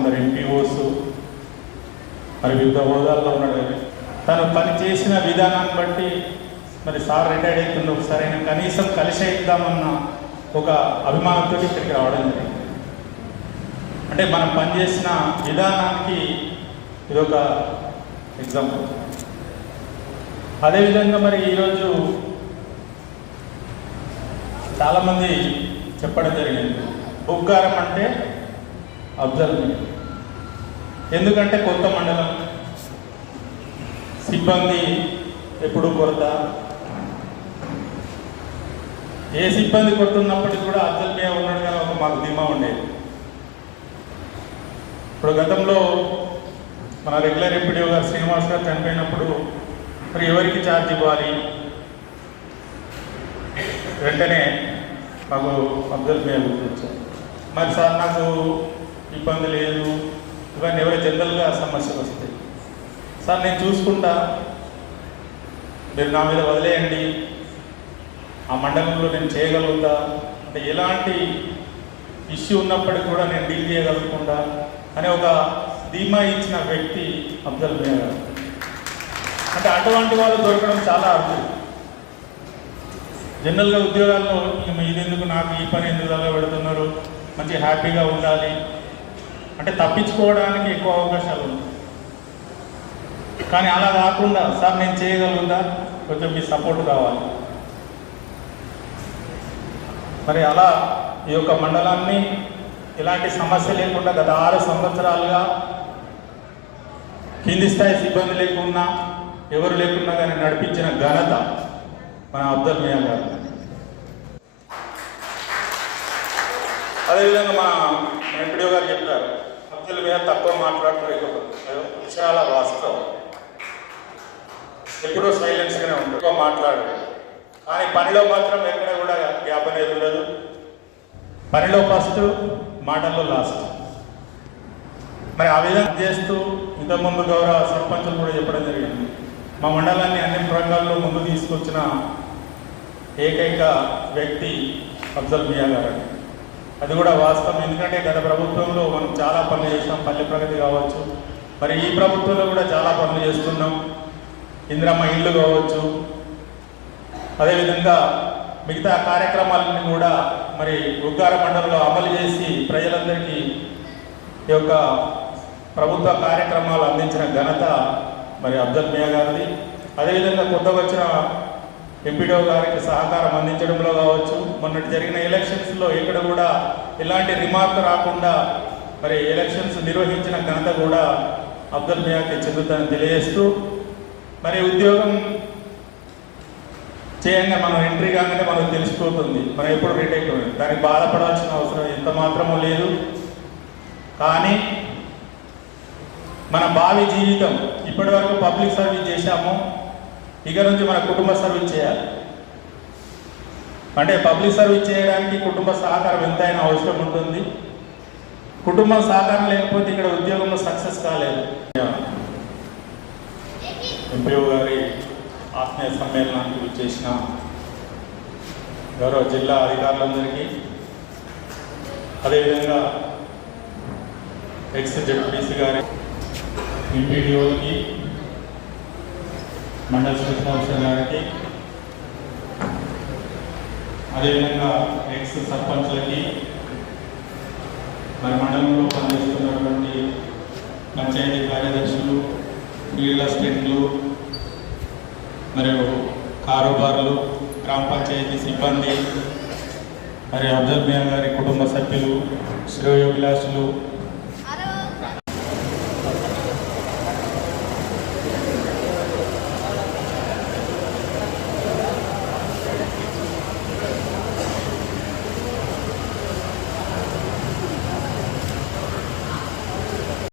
కొందరు ఎంపీఓస్, మరి వివిధ హోదాల్లో ఉన్నాడు. తను పని చేసిన విధానాన్ని బట్టి మరి సార్ రిటైర్డ్ అవుతుంది, ఒకసారి ఆయన కనీసం కలిసి ఇద్దామన్న ఒక అభిమానంతో ఇక్కడికి రావడం జరిగింది. అంటే మనం పనిచేసిన విధానానికి ఇదొక ఎగ్జాంపుల్. అదేవిధంగా మరి ఈరోజు చాలామంది చెప్పడం జరిగింది, బుగ్గారం అంటే అబ్జర్వ్మెంట్. ఎందుకంటే కొత్త మండలం, సిబ్బంది ఎప్పుడు కొరత, ఏ సిబ్బంది కొడుతున్నప్పటికీ కూడా అబ్జర్వ్ ఉన్నాడు కానీ ఒక మాకు ధీమా ఉండేది. ఇప్పుడు గతంలో మన రెగ్యులర్ ఎంపీడీఓ గారు శ్రీనివాస్ గారు చనిపోయినప్పుడు మరి ఎవరికి ఛార్జ్ ఇవ్వాలి, వెంటనే మాకు అబ్జర్వ్ గుర్తొచ్చారు. మరి సార్ నాకు ఇబ్బంది లేదు, ఇవన్నీ ఎవరు జనరల్గా సమస్యలు వస్తాయి, సార్ నేను చూసుకుంటా, మీరు నా మీద వదిలేయండి, ఆ మండలంలో నేను చేయగలుగుతా, అంటే ఎలాంటి ఇష్యూ ఉన్నప్పటికీ కూడా నేను డీల్ చేయగలుగుకుండా అనే ఒక ధీమా ఇచ్చిన వ్యక్తి అబ్దుల్ మియా గారు. అంటే అటువంటి వాళ్ళు దొరకడం చాలా అరుదు. జనరల్గా ఉద్యోగాల్లో ఇది ఎందుకు, నాకు ఈ పని ఎందుకు అలా పెడుతున్నారు, మంచి హ్యాపీగా ఉండాలి అంటే తప్పించుకోవడానికి ఎక్కువ అవకాశాలు ఉన్నాయి. కానీ అలా కాకుండా సార్ నేను చేయగలుగుతా, కొంచెం మీ సపోర్ట్ కావాలి. మరి అలా ఈ యొక్క మండలాన్ని ఇలాంటి సమస్య లేకుండా గత 6 సంవత్సరాలుగా కింది స్థాయి సిబ్బంది లేకున్నా ఎవరు లేకున్నా కానీ నడిపించిన ఘనత మన అబ్దుల్ మియా గారు. అదేవిధంగా మా ఎంపీడీఓ గారు చెప్పారు, అబ్దుల్ మియా తక్కువ మాట్లాడటం విషయాల వాస్తవం, ఎప్పుడూ సైలెన్స్గానే ఉంటుంది, ఎక్కువ మాట్లాడరు. కానీ పనిలో మాత్రం ఎక్కడ కూడా గ్యాప్ అనేది ఉండదు. పనిలో ఫస్ట్, మాటల్లో లాస్ట్. మరి ఆ విధంగా చేస్తూ ఇంతకుముందు గౌరవ సర్పంచులు కూడా చెప్పడం జరిగింది, మా మండలాన్ని అన్ని రంగాల్లో ముందు తీసుకొచ్చిన ఏకైక వ్యక్తి అబ్దుల్ మియా గారు. అది కూడా వాస్తవం. ఎందుకంటే గత ప్రభుత్వంలో మనం చాలా పనులు చేసాం, పల్లె ప్రగతి కావచ్చు, మరి ఈ ప్రభుత్వంలో కూడా చాలా పనులు చేస్తున్నాం, ఇందిరమ్మ ఇళ్ళు కావచ్చు, అదేవిధంగా మిగతా కార్యక్రమాలన్నీ కూడా మరి ఉగ్గార మండలంలో అమలు చేసి ప్రజలందరికీ ఈ యొక్క ప్రభుత్వ కార్యక్రమాలు అందించిన ఘనత మరి అబ్దుల్ మియా గారిది. అదేవిధంగా కొత్తగా వచ్చిన ఎంపీడీఓ గారికి సహకారం అందించడంలో కావచ్చు, మొన్నటి జరిగిన ఎలక్షన్స్లో ఇక్కడ కూడా ఎలాంటి రిమార్క్ రాకుండా మరి ఎలక్షన్స్ నిర్వహించిన ఘనత కూడా అబ్దుల్ మియాకి చెందుతుందని తెలియజేస్తూ, మరి ఉద్యోగం చేయంగా మనం ఎంట్రీ కాగానే మనకు తెలిసిపోతుంది మనం ఎప్పుడు రిటైర్ అయ్యింది, దానికి బాధపడాల్సిన అవసరం ఎంత మాత్రమూ లేదు. కానీ మన భావి జీవితం, ఇప్పటి వరకు పబ్లిక్ సర్వీస్ చేశాము, ఇక నుంచి మన కుటుంబ సర్వీస్ చేయాలి. అంటే పబ్లిక్ సర్వీస్ చేయడానికి కుటుంబ సహకారం ఎంతైనా అవసరం ఉంటుంది. కుటుంబం సహకారం లేకపోతే ఇక్కడ ఉద్యోగంలో సక్సెస్ కాలేదు. ఎంపీఓ గారి ఆత్మీయ సమ్మేళనానికి చేసిన గౌరవ జిల్లా అధికారులందరికీ, అదేవిధంగా ఎక్స్ జెడ్పీసీ గారి, ఎంపీడీఓకి, మండల స్పెషల్ ఆఫీసర్ గారికి, అదేవిధంగా ఎక్స్ సర్పంచ్లకి, మరి మండలంలో పనిచేస్తున్నటువంటి పంచాయతీ కార్యదర్శులు, ఫీల్డ్ అసిస్టెంట్లు, మరియు కారోబార్లు, గ్రామ పంచాయతీ సిబ్బంది, మరి అబ్దుల్ మియా గారి కుటుంబ సభ్యులు, శ్రేయోభిలాషులు,